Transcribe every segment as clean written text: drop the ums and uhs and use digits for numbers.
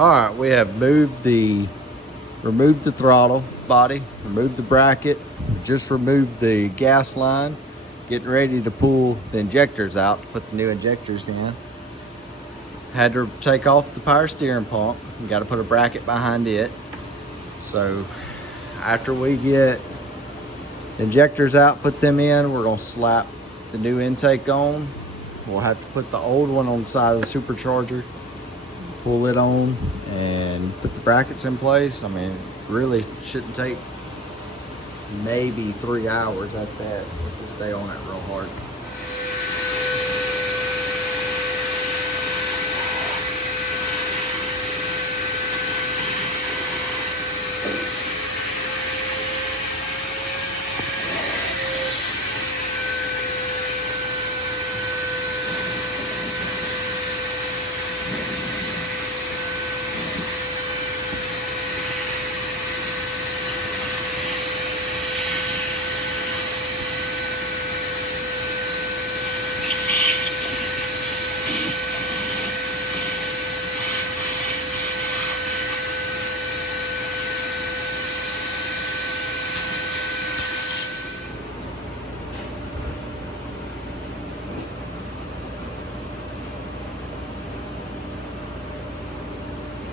All right, we have removed the throttle body, removed the bracket, just removed the gas line, getting ready to pull the injectors out to put the new injectors in. Had to take off the power steering pump. We got to put a bracket behind it. So after we get the injectors out, put them in, we're gonna slap the new intake on. We'll have to put the old one on the side of the supercharger, pull it on, and put the brackets in place. I mean, it really shouldn't take maybe 3 hours at that if we stay on it real hard.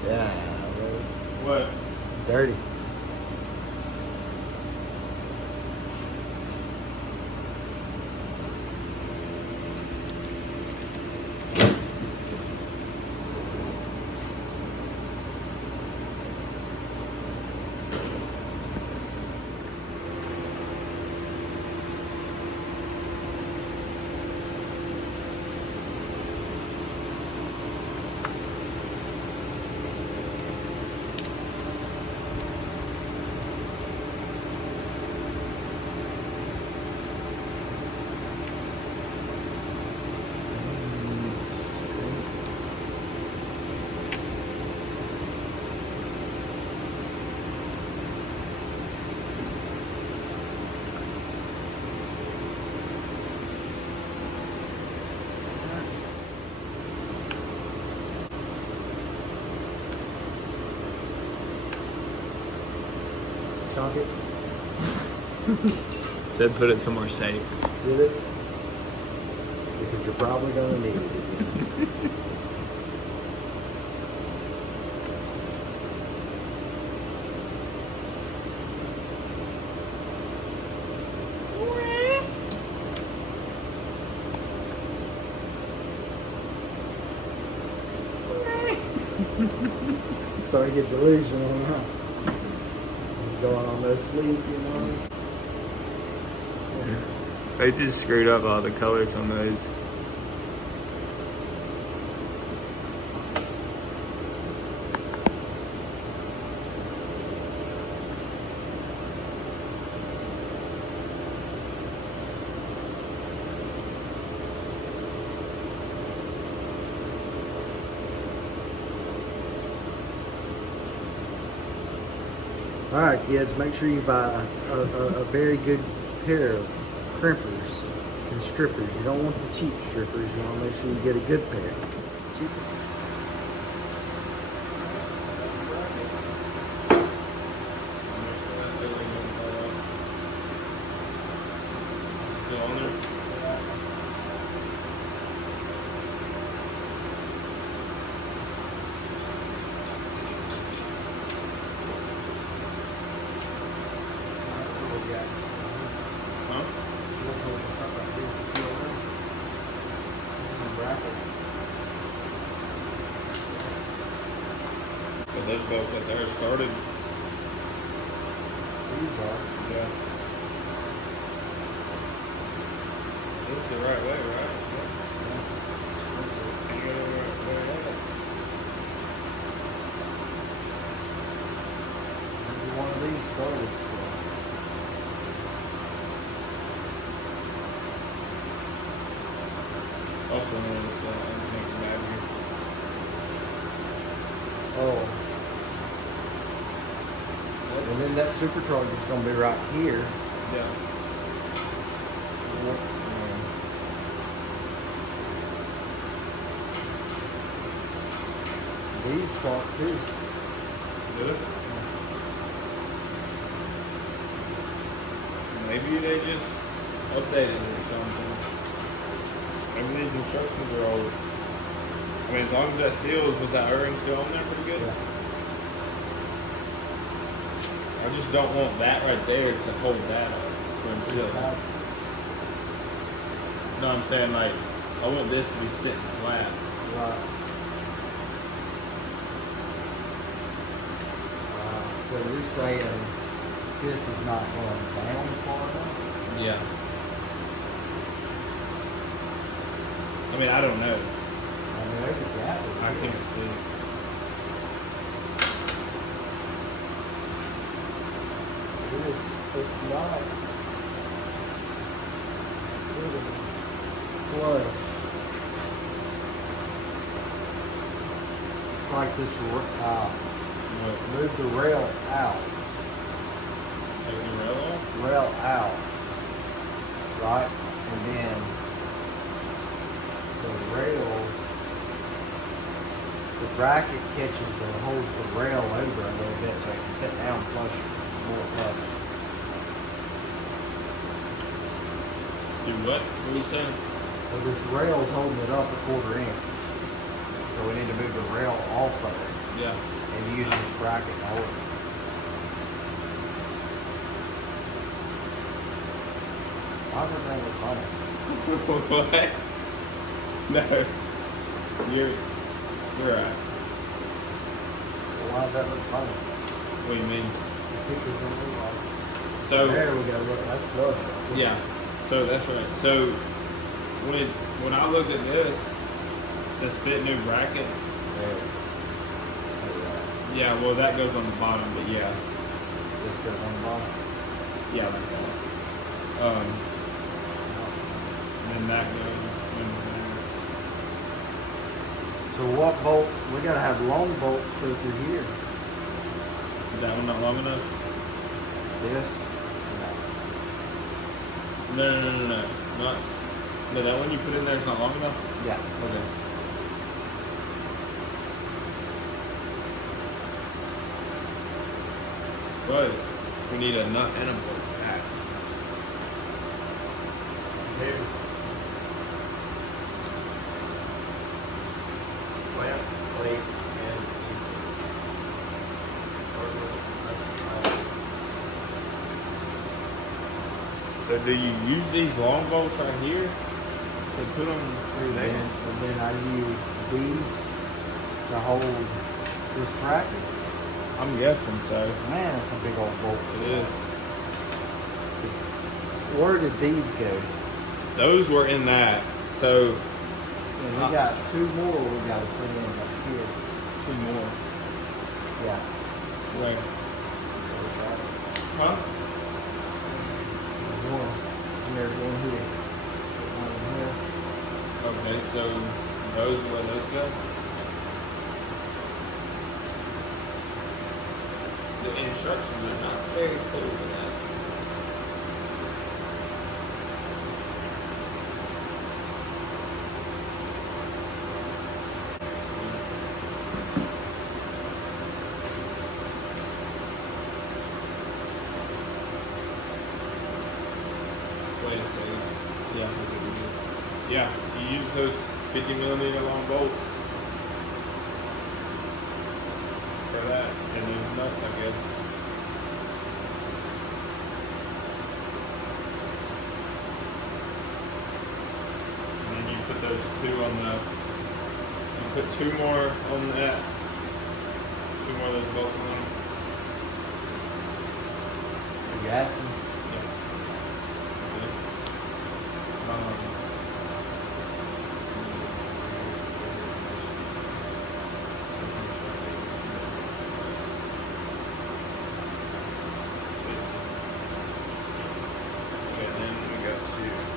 Yeah, What? dirty. Chunk it. Said put it somewhere safe. Did it? Because you're probably gonna need it. Starting to get delusional, huh? Going on no sleep, you know? They just screwed up all the colors on those. All right, kids, make sure you buy a very good pair of crimpers and strippers. You don't want the cheap strippers. You want to make sure you get a good pair. Cheap. Still on there? Huh? But those bolts up there started. These are. Yeah. That's the right way, right? You go the right way. Maybe one of these started. Also known as unconnected battery. Oh. And then that supercharger is going to be right here. Yeah. These start too. Good. Maybe they just updated it or something. Maybe these instructions are old. I mean, as long as that seals, was that O-ring still on there pretty good? Yeah. I just don't want that right there to hold that up when This sealed. side. No, I'm saying like, I want this to be sitting flat. Right. So you're saying this is not going down far enough? Yeah. I mean, I don't know. I mean, there's a gap. I can't see. It's not sitting close. It's like this, move the rail out. Take the rail off? Rail out. Right? And then the rail, the bracket catches the holds the rail over a little bit so it can sit down flush, more flush. Do what? What are you saying? So this rail's holding it up a 1/4 inch. So we need to move the rail off of it Yeah. and use this bracket to hold it. Why does everything look funny? What? No. You're right. Well, why does that look funny? What do you mean? The pictures don't look like it. So There we go, look, that's flush. yeah. So that's right. So when I looked at this, it says fit new brackets. There. Yeah, well that goes on the bottom, but yeah. This goes on the bottom. Yeah, like that. And that goes in that. So what bolt, we gotta have long bolts go through here. Is that one not long enough? This, No. Not. No, that one you put in there is not long enough? yeah. Okay. But we need a nut and a bolt for that. Here. Clamp, plate, and So do you use these long bolts right here to put them through there? and then I use these to hold this bracket. I'm guessing so. Man, that's a big old bolt. It is. Where did these go? Those were in that. So And we got two more we gotta put in up here. 2 more. Yeah. Right. Huh? There's one. And there's one here. One here. Okay, so those where those go? The instructions are not very clear with that. Wait a second. Yeah. Yeah, you use those 50 millimeter long bolts for that, and these nuts, I guess. And then you put those 2 on the. You put 2 more on that. 2 more of those bolts on them. Are you asking? Yeah. Okay, then we got to.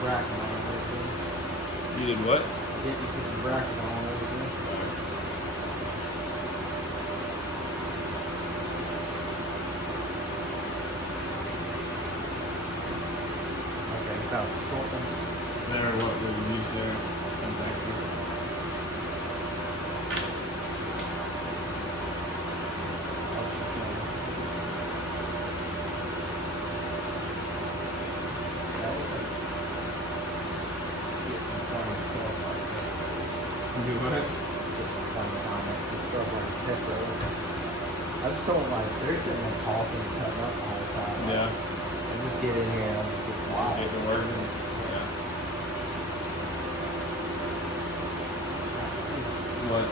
bracket on it over there. You did what? Didn't you put the bracket on over there? Okay, without the short ones. There, what we used there. Exactly. Get some funny stuff like that. Do what? Get some funny comments and stuff like pepper. I just don't like, they're sitting there talking and cutting up all the time. Yeah. I just get in here and I'll just get quiet. Get to work. Yeah. What?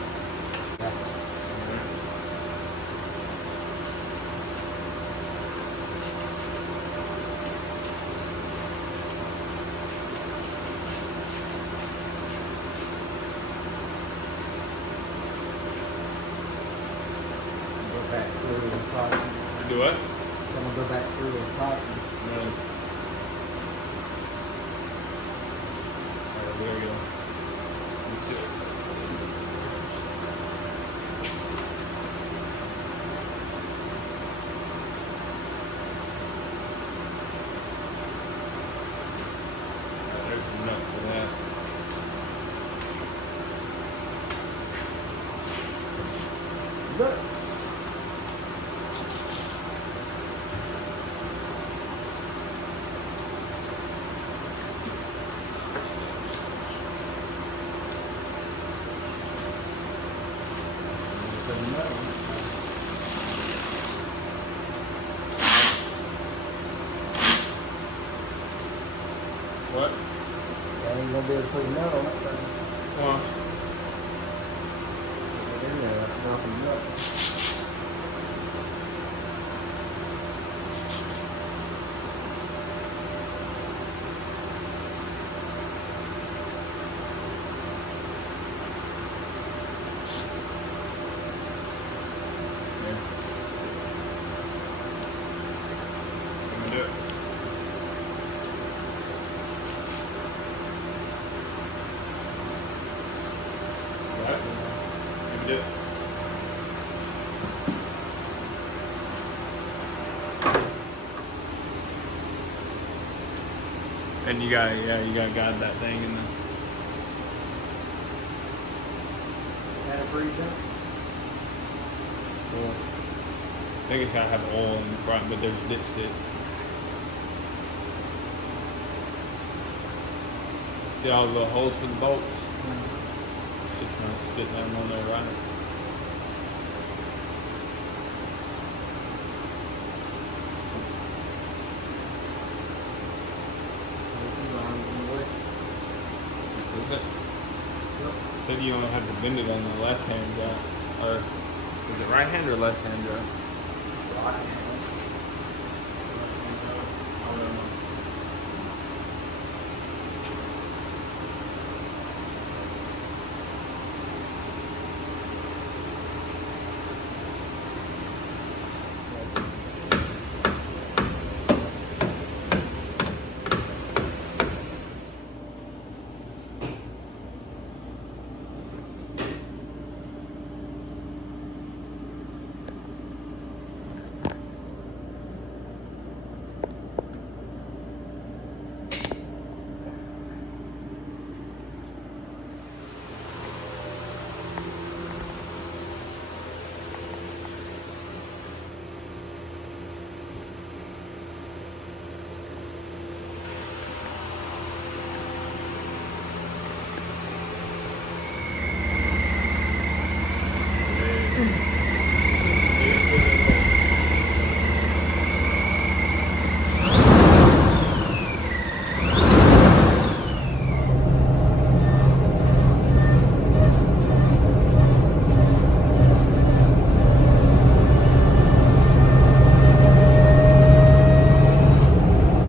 Go back through and tighten. Do what? I'm gonna go back through and tighten. Really? Alright, there we go. Let's see what's up. There's some nut for that. Look. What? I ain't gonna be able to put a nut on that thing. Come on. Put it in there, that's dropping nut. Yeah. Let me do it. Right? Let me do it. And you got, yeah, you got to guide that thing in the. Had it freeze up? Well, I think it's gotta have oil in the front, but there's dipstick. See all the little holes for the bolts? Sitting down on there, right? This is arms in the way. Is it? Yep. I think you only have to bend it on the left hand drive. Or is it right hand or left hand drive? Right.